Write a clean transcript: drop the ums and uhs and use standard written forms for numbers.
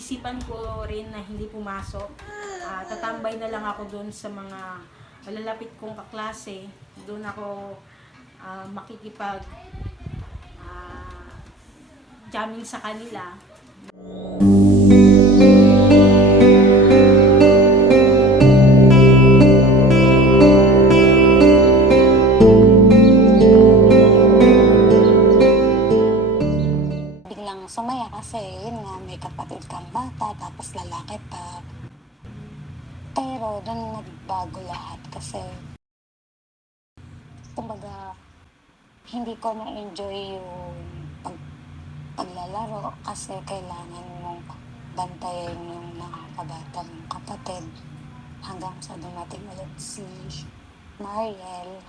naisipan ko rin na hindi pumasok. Tatambay na lang ako doon sa mga malalapit kong kaklase. Doon ako makikipag jamming sa kanila. Biglang sumaya kasi yun nga, may kapatid kang bata tapos lalaki pa. Pero doon nagbago lahat kasi kumbaga hindi ko na-enjoy yung paglalaro kasi kailangan mong bantayan yung mga kabata mong kapatid hanggang sa dumating ulit si Mariel.